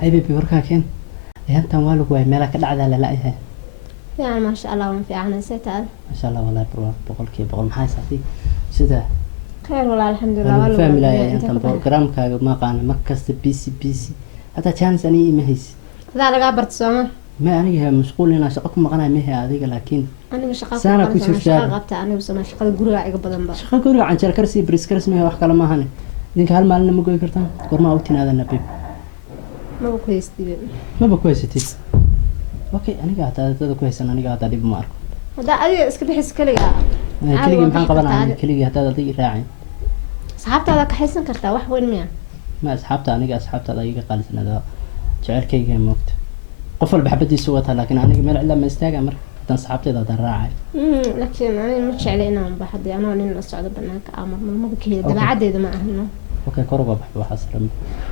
هاي بيبي وركا كين أيامتان والو قوي ملا كده على لا إيه يعني ما شاء الله في عنا ستة ما شاء الله والله بقول كي بقول محاي ساتي سيدا خير والله الحمد لله أنا والله فاهم لا أيامتان بروجرام ما قانا مركز بيسي هذا chance أني ما هيس هذا أنا قابرت سوما ما أنا مشغول هنا شقكم مقنا ما هي هذيك لكن أنا مش شقاق سنة كنت شوف شاب قابتها أنا بس أنا شقاق جروع عقب ذنبا شقاق جروع عن شركة كرسي بريس كرسي ما هو حكى ما هني دينك هالمال لما قوي كرتان كورما أوتين هذا النبي ما بكويس دي ما بكويس تيس اوكي انا قاعد هذا كويس انا قاعد ادي بمارك هذا ادي اسك بخيس كليا كليغي maxaan qabanaa كليغي hada adii raacin asxaabtaada ka xaysan kartaa wax weyn miya ma asxaabtaada iga qaalisanada jecelkayga moogta qof walba xabadiisu wata laakiin aniga meel cilla ma istaaga marka tan asxaabteeda daan raacay laakiin aniga ma jecel inaan baxday anoo nin la socdo banaanka ama ma bakeeyo dabacadeeda ma ahno okay koroga baxdo waxa salam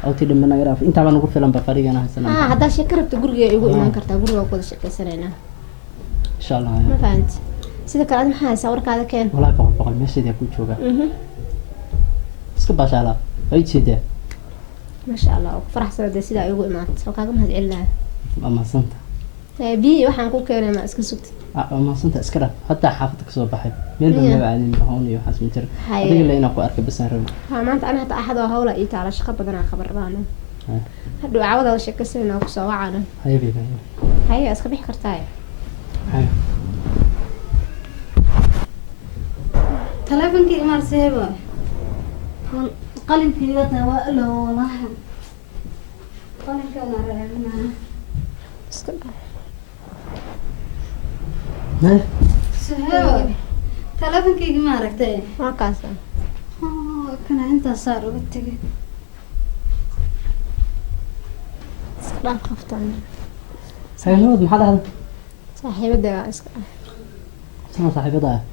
oo tii dhimana yaraaf inta baan ugu filan ba fariigana haysanaa hadda sheekarabta guriga igu iman kartaa guriga ku wada shaqaysanayna insha Allah ma fahanti sida kale aad maxaa haysaa warkaada keen wallahi boqol meeshii ku jooga iska baashala ay jeedaa ma sha Allah faraxsan sida igu imaatay soo kaaga mahad celinaa ama santa bi waxaan ku keenay ma iska sugtay ama santa iska dhaf hatta xaafadda ka soo baxay meel baan ma aadin hoon iyo waxaas ma jir adiga la inaan ku arko bas aan rabo ha maanta ana hata ahad oo hawla ii taala shaqo badan aan khabarraano hadda caawada sheekaysanayna ku soo wacana haye haye iska bixi kartaa haye تلفنك إمار سيبا قلم في يدنا وقله والله قلم كان رأينا سهوا تلفنك إمارك تاني ما كاسة كان أنت صار وقتك لا خفتاني سينود محل هذا صاحب الدواء سنة صاحب الدواء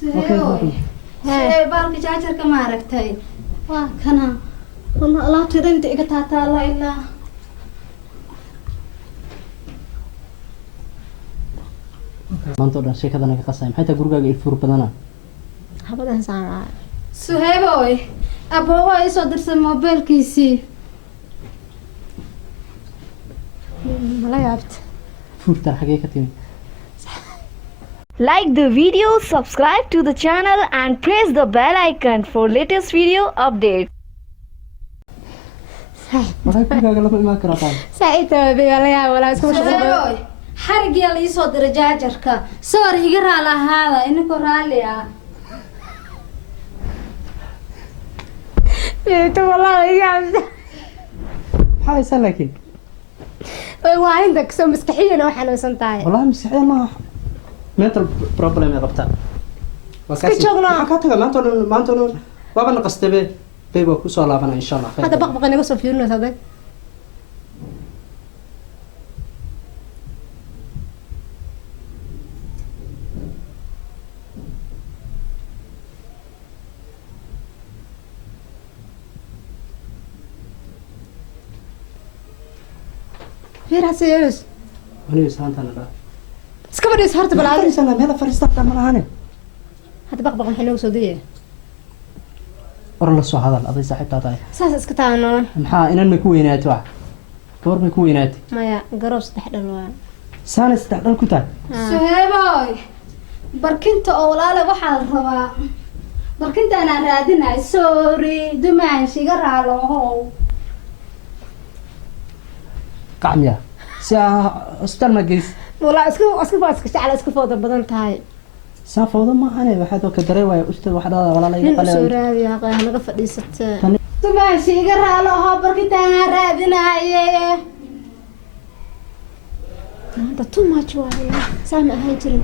سهوا بالك جاجر كمارك تاني كان والله لا ترنت إقطعت الله إلا maanta oo dhan sheekadana ka qasay maxay taa gurigaaga ilfur badana habadan saama suhayboy aboowa isoo dirsan mobilkiisii mala yaabt furta xagee ka timi Like the video, subscribe to the channel and press the bell icon for latest video updates. waxay gurigaaga lama imaan karaa saaita bigalaya wala isku mashquul حرق يلا يصدر جاجرك صور يقرا على هذا انك راليا تو والله يا maxaa laakiin waa عندك soo maskaxiyan oo xanuunsan tahay والله مسحيل ما mental problem qabta iska joogna ka taga maanta waaba naqastabe bayba ku soo laabana insha Allah hada baqbaq inaga soo fiirno saday فير حسيس أنا سانتنا لا اسكبر يسهرت بالعادة فريسنا ماذا فريستا تعمل هاني هذا بقبق الحلو سودية ورا الله هذا القضية صاحب تاعي ساس اسكتانو محا إن المكوينات واحد كور مكوينات ما يا قروس تحت الوان سانس تحت الكتاب سهيباي بركنت أولالا وحال ربا بركنت أنا رادنا سوري دماشي قرع له قعمية استنى جيس والله اسكو على اسكو فوضى بدن تاي سافوضة ما أنا واحد وكدري ويا أستاذ واحد هذا ولا لا يقبل سوري يا أخي أنا قفدي ست دماشي قرع له بركنت أنا رادنا أنت تو ماتش والله سامع هاي تري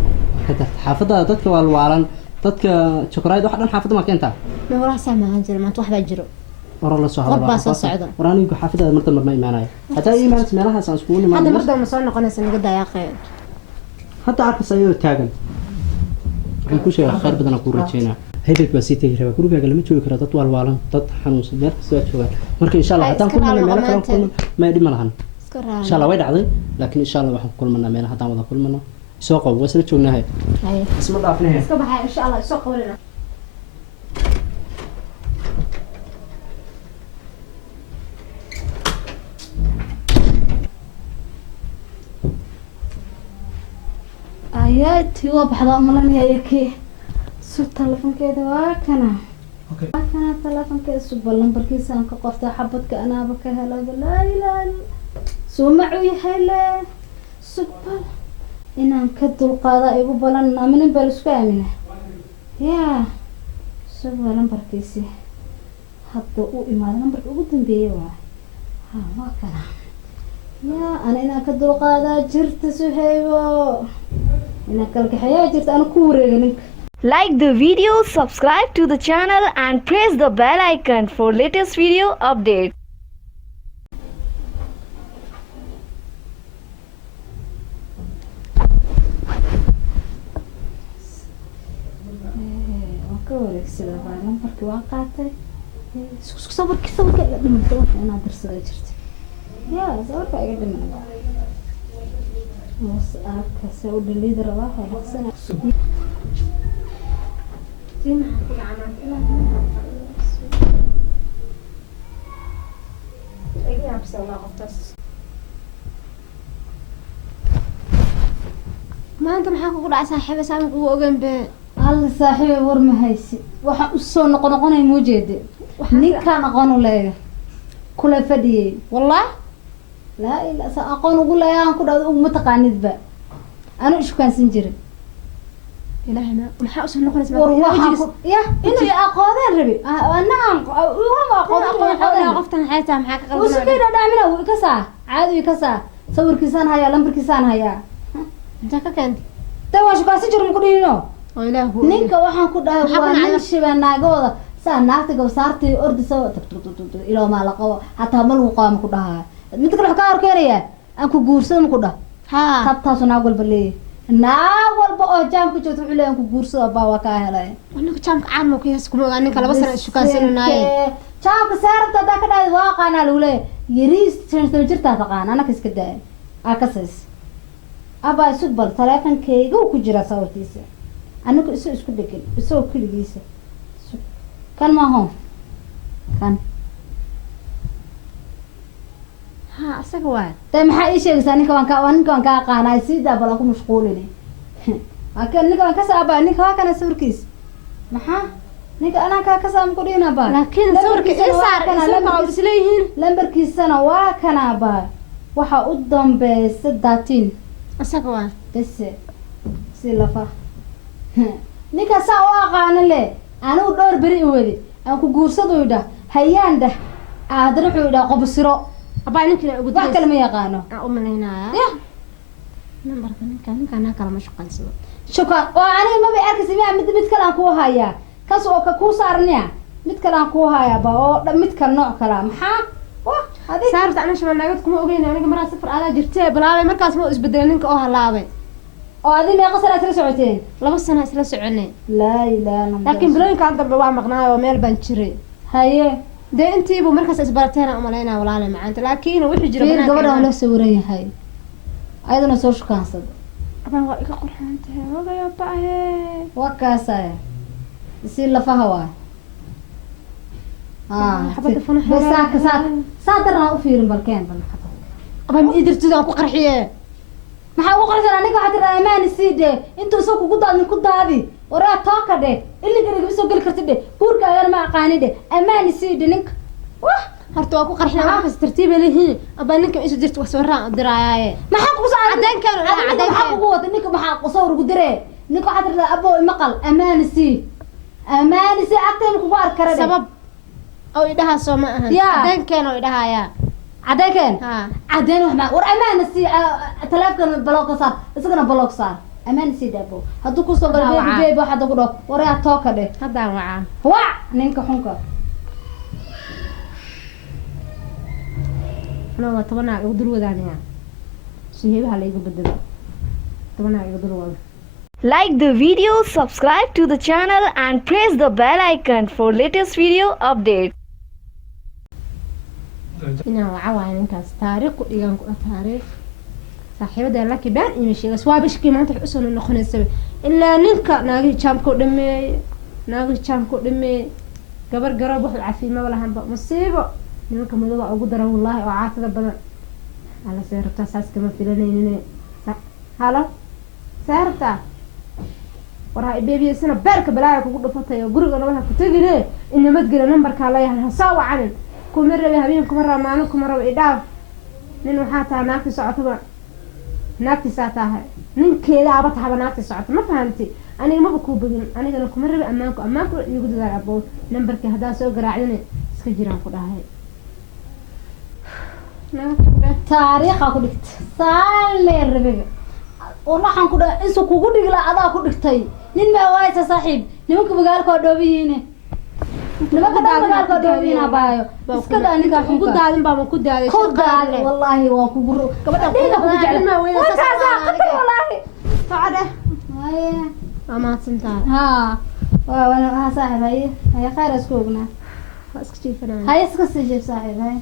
حتى حافظة ضدك والوالن ضدك شكراي واحد حافظة ما كنت ما وراح سامع هاي تري ما توحد أجره ورا الله سبحانه ربنا صعدا وراني حافظة مرتب ما يمانعي حتى أي ما سمعها سأسكوني ما هذا مرتب مصنع قناة قد يا أخي حتى عارف سيو تاجن عن كل شيء خير بدنا نقول رجينا هيك بس يتجرب كل جاك لما تشوي كرات طوال والله تط حنوس مر سوى شوال مرك إن شاء الله حتى كل منا ملا كل ما يدي ملهن إن شاء الله وايد عظيم لكن إن شاء الله راح كل منا ملا حتى وضع كل منا سوق وصلت شو نهاية اسم الله فيها صباح إن شاء الله سوق ولنا يا تيوا بحضا ملان يا يكي سو تلفون كده واكنا واكنا تلفون كده سو بلن بركيس أنك قفت حبتك أنا بك هلا لا لا سو معي هلا سو بل إن أنكد القاضي يقول بلن من بلسك أمينة يا سو بلن بركيسي حتى إمارة نمبر قدام بيوا ها واكنا يا أنا إن أكد القاضي جرت سهيبو إن أكلك حياة جرت أنا كوري Like the video, subscribe to the channel and press the bell icon for latest video updates. كوري سيدا باي نمبرك واقعتي صورك إلا دم الدور أنا أدرس جرت يا صورك إلا دم بس أكسر اللي دروا هاي حسنا زين ما أنت محاك أقول على صاحبة سامك وأوجن ب هل صاحبي ورم هيسي وح الصون نقنقنا موجود نكان قانو لا كل فدي والله لا إلا سأقول أقول لا يا أنكر متقاعد بقى أنا إيش كان سنجري إلهي ما محاوس نقول اسمه وروح يا إنه أقاضي ربي أنا وهم أقاضي قفتها حياتها محاك وش كده دعمنا وكسا عادي كسا صور كيسان هيا لمبر كيسان هيا أنت كنت تواش كاسجر مقولينه وإله ninka waxaan ku dhahay waa nin shibanagooda saa naagta gowsaartii ordi soo tag ilo ma la qabo hataa mal uu qaam ku dhahay mid kale ka arkeynaya aan ku guursado ku dhah ha tabtaas naag walba leeyahay naag walba oo jaamka joogto wuxuu leeyahay ku guursado baa waa ka helay annaga jaamka caan ma ku yaas kuma ogaa ninka laba sano isku kaansanayay jaamka saarta daa ka dhahay waa qaana lagu leeyahay yariis tan jirta taqaan anaka iska daa akasas aba isbal taleefankayga ku jira sawirkiisa أنا كسر إسكو دكين إسكو كل جيسة كان ما هون كان ها أسقوا تم حقيقي شيء بس أنا كمان كأنا يصير ده بلاكم مشغولين أكن نكون كسبة نكوا كنا سوركيس محا أنا كسام كورينا با لكن سوركيس صار ما بس ليهين لمبركيس سنة وكنا با وح قدام بسداتين أسقوا بس سلفا ninka saa u aqaana le anigu dhowr beri wadi aan ku guursado idha hayaan dah aadana wuxuu idhaa qobsiro abaa ninkina ugu wax kale ma yaqaano aan u malaynaya numberka ninka kala ma shaqaysado shukran oo aniga ma bay arkaysa miyaa mid kale aan ku hayaa kaas oo ka ku saarnaya mid kale aan ku hayaa ba oo mid kale nooc kala maxaa hadii saarta ana shabanagad kuma ogeyn aniga maraa safar aada jirtay balaabay markaas ma isbedelay ninka oo halaabay oo adii meeqa sano isla socoteen laba sano isla soconay laa ilaaha illa laakiin bilooyinka dambe waa maqnaayo meel baan jiray haye dee intiibu markaas isbarateen aan umaleynaa walaalahay macaanta laakiin wixii jira fiir gabadha la sawiran yahay ayadana soo shukaansad abaan waa iga qurxan tahay hogaya baahe waa kaasaya si lafaha waa xabada fanax bas saadana u fiirin balkeen bal abaan ma idirtida ku qarxiye maxaa ugu qoraysan aniga waxaad tiraa amaani sii dhee intuu soo kugu daadin ku daadi waraa tooka dheh illigariga soo geli karti dheh guurkaagan ma aqaani dheh amaani sii dheh ninka wah horta waa ku qarxina markaas tartiib leeyihiin abaa ninka isu jirta wax soo raac diraayaye maxaa kugu soo cadeenkan maxaa kugu wada ninka maxaa soo ugu diree ninka waxaad tiraa abo maqal amaani sii agteen kugu arkara dheh sabab oo idhaha soo ma ahan cadeenkan oo idhahaya عداكن ها عدين وحنا ور امان سي تلافكن بلوك صار اسكنا بلوك صار امان سي دابو هادو كو سو غلبي بيبي waxa ku dho waraa tooka dhe hada waca waa ninka xunka ana tabana ugu dur wadaaniya siheebaha la igu bedelo tabana ugu dur wada Like the video, subscribe to the channel and press the bell icon for latest video updates. inaan waxa waaye ninkaas taariikh ku dhigan ku taariikh saaxiibada laki baan ima sheegas waa bishkii maanta wax u soo noqonaysa ilaa ninka naagi jaamko dhameey gabar garab wax cafiima walahan ba musiibo nimanka madooba ugu daran wallahi oo caafida badan ala soo rabta saas kama filanaynin halo saarta waraa beebiye sina beerka balaaya kugu dhufatay guriga nabaha ku tagine in nabad gala numberka la yahay hasaa wacan kuma rabi habeen kuma raamaano kuma rabo idhaaf nin waxa taa naagti socoto naagti saatahay ninkeeda aba tahay naagti socoto ma fahanti aniga ma ku bogin aniga kuma rabi ammaanku igu dadaal abo numberka hadaa soo garaacdina iska jiraan ku dhahay taariikha ku dhigtay saalee rabiga waxaan ku dhahay insu kugu dhigla adaa ku dhigtay nin ma waaysa saaxiib nimanka magaalka oo dhoobiyiine nimanka magaalka oo dhoobiyiina baayo iska daa ninka ugu daadin baa ku daaday ku daadin wallahi waa kugu gabadha ku jecel ma weyna saasa wallahi taada haya ama santaa ha waa saaxiib haya khayr isku ogna iska jiifana haya iska sii saaxiib haya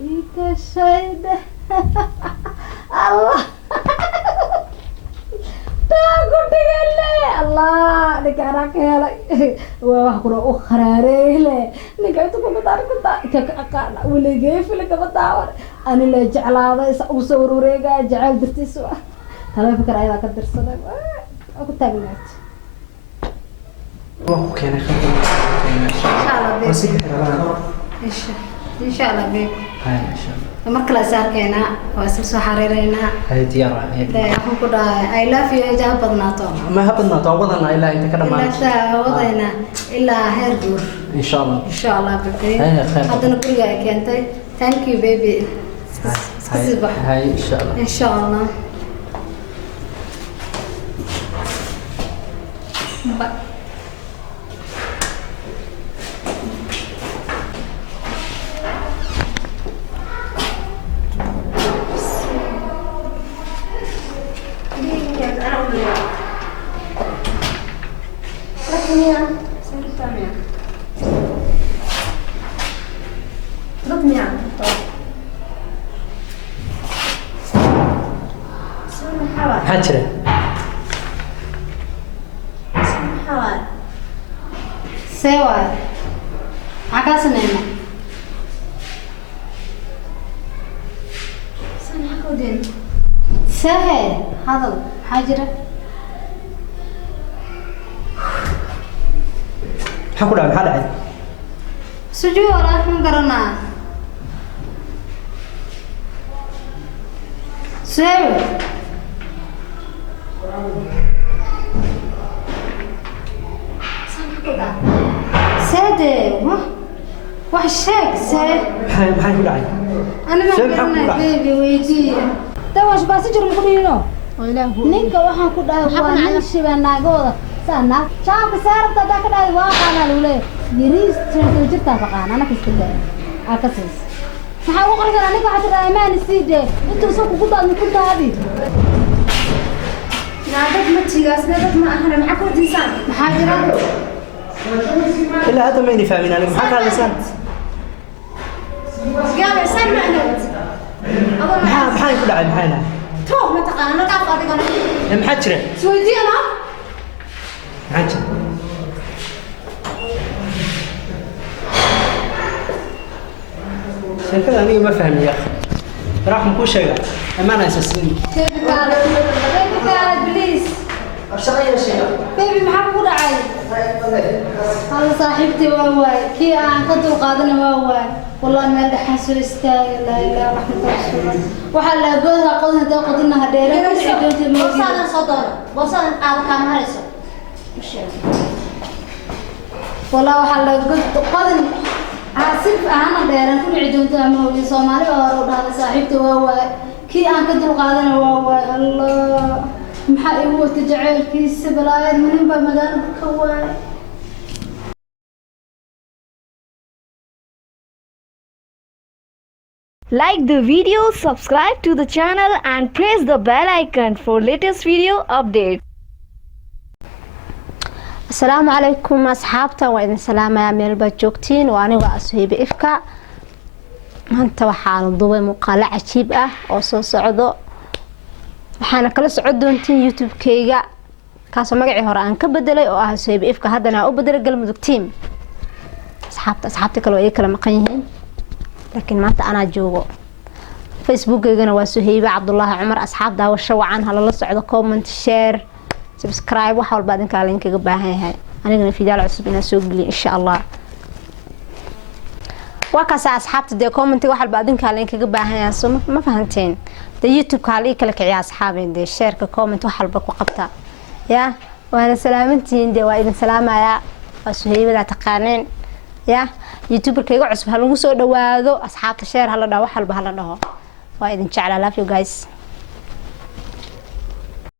إيك شيء الله تاكل تقلي الله نكارك يلا وأخبره أخراري له نكايتكم بدار كذا كأقال ولا جيف لك بدار أنا اللي جعل هذا وصور وريجا جعل درتي سوا ترى فكر أيضا كدر صدق أكو تقلت أوكي أنا خدمة إن شاء الله إن شاء الله بيك هاي إن شاء الله marka la saarkeena waa isla soo xariireynaa هاي ديارة waxaan ku dhahay I love you aja badnaato ما هبطنا تعوضنا إلا أنت كده معنا ilaa wadayna ilaa heer guur إن شاء الله إن شاء الله بكري هاي خير haddana guriga ay keentay thank you baby هاي إن شاء الله إن شاء الله حاجرة سوا عكاسنا سهل هذا حاجرة حكوا عن حدا سجوا ولا نقرنا سهل سادة وحشاك ساد maxay ku dhacay أنا ما قرنا بيبي ويجي تواش باسجر مقولينه ninka waxaan ku dhahay waa nin shibanaagoda sana shaabka saarta daa ka dhahay waa qaana lule yiriis tirta jirta faqaan ana kasta daa akasis waxa uu qorgan aniga waxa tiraa maan siide intuu soo ku daad ku daadi naadad ma tigaas naadad ma ahana maxaa ku diisan maxaa jira ilaa hadda ma ini fahmin aniga maxaa ka hadlaysan gaaba san ma ahayd maxaa ku dhacay maxayna توه ما تقانا لا قاعد يقول maxaa jira سويدي أنا maxaa jira sheekada aniga ma fahmin yaa راح مكو شيء أمانة أساسين بيبي كارد بليز أرشقية شيء بيبي محب كل عاي هذا صاحبتي واواي كي أنا قد وقادنا واواي والله ما اللي حاسو يستاهل لا إله رحمة الله وحلا جوزها قدنا ده قدنا هديرة بوصان صدر بوصان على كاميرا والله وحلا جود قدنا عاصف أنا دايرة كل عدون تامه Soomaali oo dhahay saaxiibtay waa kii aan ka dulqaadanay waa Allah maxaa igu wata jaceelkiisa balaayad manin baa magaalada ka waay Like the video, subscribe to the channel and press the bell icon for latest video updates. السلام عليكم أصحابته وإذن سلام يا ميل بجوكتين وأنا وأسهيب إفكا maanta waxaan duubay muuqaalo cajiib ah oo soo socdo waxaana kala socod doontiin YouTube-kayga kaasoo magacii hore aan ka bedelay oo ah Suhayb Ifka haddana aan u bedelay Galmudug Team asxaabta kale way kala maqan yihiin laakiin maanta anaa joogo facebookaygana waa Suhayba Cabdullaahi Cumar asxaab daawasho wacan hala la socdo comment share subscribe wax walba idinka linkiga baahan yahay anigana fiidiyaal cusub inaan soo geliyo insha Allah وكاس أصحابتي دي كومنتي واحد بعدين كالين كجباها يا سو ما فهمتين ده يوتيوب كالي كلك يا أصحابي دي شير كومنت واحد بقى قبطة يا وأنا سلامتين دي وإذا سلامة يا Suhayba لا تقانين يا يوتيوب كيجو عصب هلو سو دواذو أصحاب الشير هلا ده واحد بهلا ده وإذا إن شاء الله love you guys